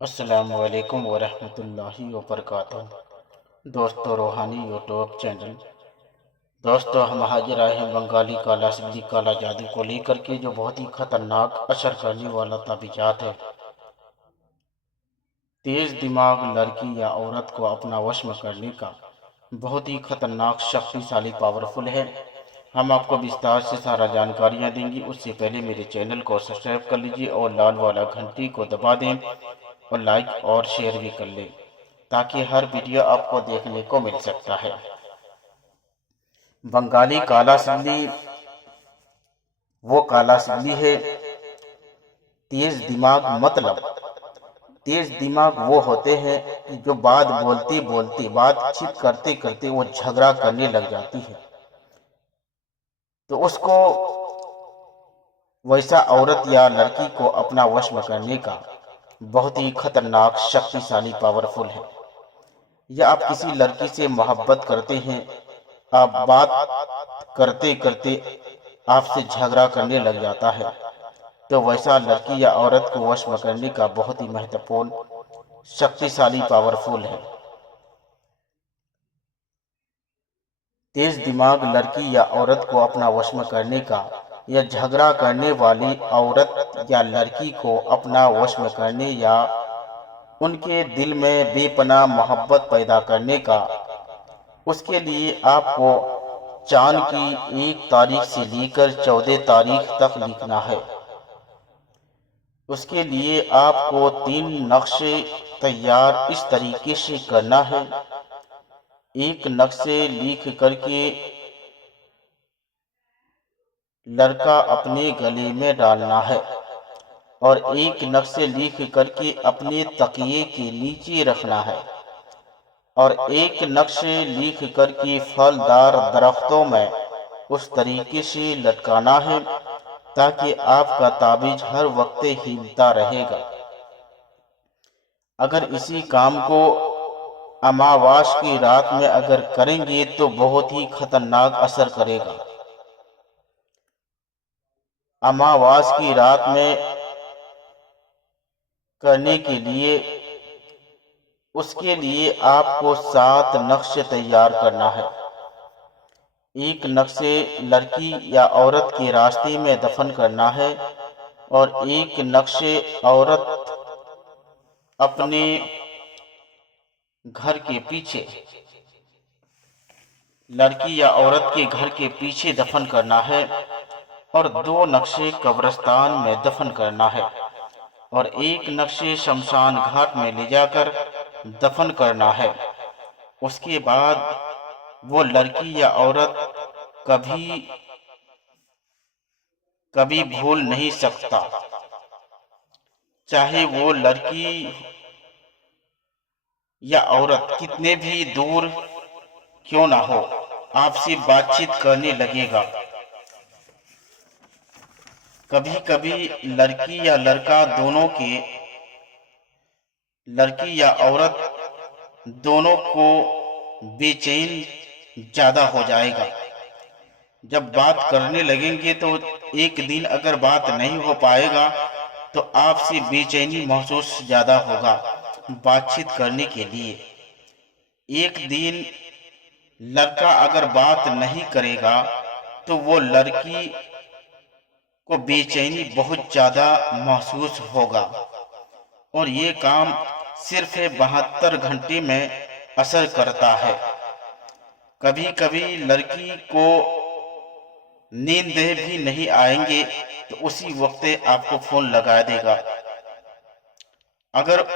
अस्सलामु अलैकुम वरहमतुल्लाहि वबरकातुहू। दोस्तों, रूहानी यूट्यूब चैनल। दोस्तों, हम हाजिर आए हैं बंगाली काला सिंधी काला जादू को लेकर के, जो बहुत ही खतरनाक असर करने वाला ताबीजात है। तेज दिमाग लड़की या औरत को अपना वश में करने का बहुत ही खतरनाक, शक्तिशाली, पावरफुल है। हम आपको विस्तार से सारा जानकारियाँ देंगे। उससे पहले मेरे चैनल को सब्सक्राइब कर लीजिए और लाल वाला घंटी को दबा दें और लाइक और शेयर भी कर लें, ताकि हर वीडियो आपको देखने को मिल सकता है। बंगाली काला सिंधी वो काला सिंधी है। तेज दिमाग मतलब तेज दिमाग वो होते हैं कि जो बात बोलते बोलते, बातचीत करते करते वो झगड़ा करने लग जाती है, तो उसको वैसा औरत या लड़की को अपना वश में करने का बहुत ही खतरनाक, शक्तिशाली, पावरफुल है। या आप किसी लड़की से मोहब्बत करते हैं, आप बात करते करते आपसे झगड़ा करने लग जाता है, तो वैसा लड़की या औरत को वश में करने का बहुत ही महत्वपूर्ण, शक्तिशाली, पावरफुल है। तेज दिमाग लड़की या औरत को अपना वश में करने का, या झगड़ा करने वाली औरत या लड़की को अपना वश में करने या उनके दिल में बेपनाह मोहब्बत पैदा करने का, उसके लिए आपको चांद की 1 तारीख से लेकर 14 तारीख तक लिखना है। उसके लिए आपको 3 नक्शे तैयार इस तरीके से करना है। एक नक्शे लिख करके लड़का अपने गले में डालना है और एक नक्शे लिख करके अपने तकिए के नीचे रखना है और एक नक्शे लिख करके फलदार दरख्तों में उस तरीके से लटकाना है, ताकि आपका ताबीज हर वक्त हिलता रहेगा। अगर इसी काम को अमावास की रात में अगर करेंगे तो बहुत ही खतरनाक असर करेगा। अमावास की रात में करने के लिए उसके लिए आपको 7 नक्शे तैयार करना है। एक नक्शे लड़की या औरत के रास्ते में दफन करना है और एक नक्शे औरत अपने घर के पीछे, लड़की या औरत के घर के पीछे दफन करना है और 2 नक्शे कब्रिस्तान में दफन करना है और एक नक्शे शमशान घाट में ले जाकर दफन करना है। उसके बाद वो लड़की या औरत कभी कभी भूल नहीं सकता, चाहे वो लड़की या औरत कितने भी दूर क्यों ना हो, आपसे बातचीत करने लगेगा। कभी कभी लड़की या लड़का दोनों के, लड़की या औरत दोनों को बेचैन ज्यादा हो जाएगा। जब बात करने लगेंगे तो एक दिन अगर बात नहीं हो पाएगा तो आपसे बेचैनी महसूस ज्यादा होगा बातचीत करने के लिए। एक दिन लड़का अगर बात नहीं करेगा तो वो लड़की को बेचैनी बहुत ज्यादा महसूस होगा और ये काम सिर्फ 72 घंटे में असर करता है। कभी कभी लड़की को नींद भी नहीं आएंगे तो उसी वक्त आपको फोन लगा देगा। अगर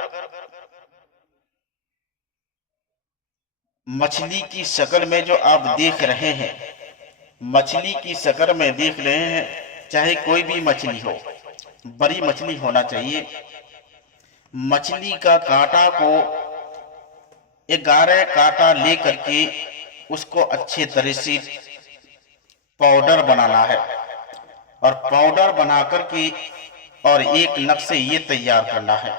मछली की शक्ल में जो आप देख रहे हैं, मछली की शक्ल में देख रहे हैं, चाहे कोई भी मछली हो, बड़ी मछली होना चाहिए। मछली का कांटा को 11 कांटा ले करके उसको अच्छे तरह से पाउडर बनाना है और पाउडर बना करके और एक नक्शे ये तैयार करना है।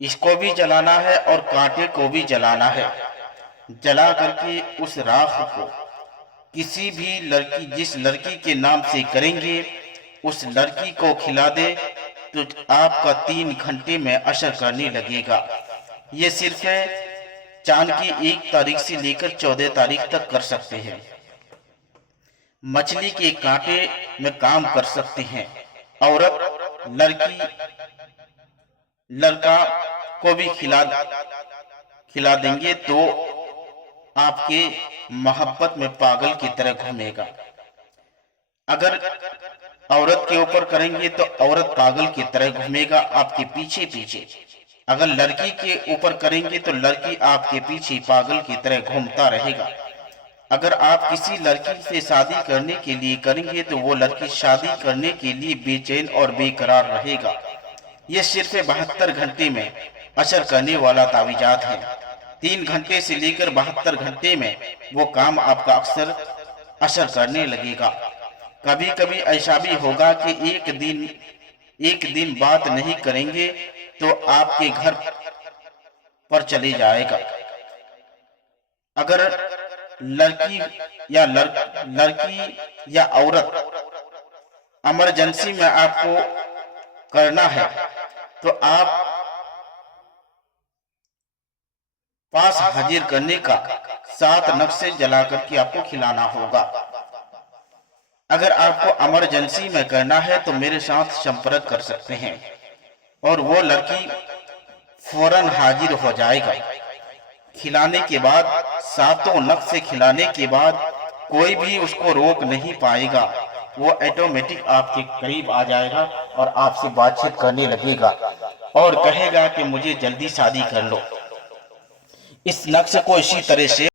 इसको भी जलाना है और कांटे को भी जलाना है। जला करके उस राख को किसी भी लड़की, जिस लड़की के नाम से करेंगे उस लड़की को खिला दे तो आपका 3 घंटे में असर करने लगेगा। ये सिर्फ चांद की 1 तारीख से लेकर 14 तारीख तक कर सकते हैं। मछली के कांटे में काम कर सकते हैं। औरत, लड़की, लड़का को भी खिला देंगे तो आपके मोहब्बत में पागल की तरह घूमेगा। अगर औरत के ऊपर करेंगे तो औरत पागल की तरह घूमेगा आपके पीछे पीछे। अगर लड़की के ऊपर करेंगे तो लड़की आपके पीछे पागल की तरह घूमता रहेगा। अगर आप किसी लड़की से शादी करने के लिए करेंगे तो वो लड़की शादी करने के लिए बेचैन और बेकरार रहेगा। ये सिर्फ 72 घंटे में असर करने वाला तावीज़ात है। 3 घंटे से लेकर 72 घंटे में वो काम आपका अक्सर असर करने लगेगा। कभी कभी ऐसा भी होगा कि एक दिन बात नहीं करेंगे तो आपके घर पर चले जाएगा। अगर लड़की या औरत इमरजेंसी में आपको करना है तो आप पास हाजिर करने का 7 नक्शे जला करके आपको खिलाना होगा। अगर आपको इमरजेंसी में करना है तो मेरे साथ संपर्क कर सकते हैं और वो लड़की फौरन हाजिर हो जाएगा। खिलाने के बाद 7 नक्शे खिलाने के बाद कोई भी उसको रोक नहीं पाएगा। वो ऑटोमेटिक आपके करीब आ जाएगा और आपसे बातचीत करने लगेगा और कहेगा कि मुझे जल्दी शादी कर लो। इस नक्शे को इसी तरह से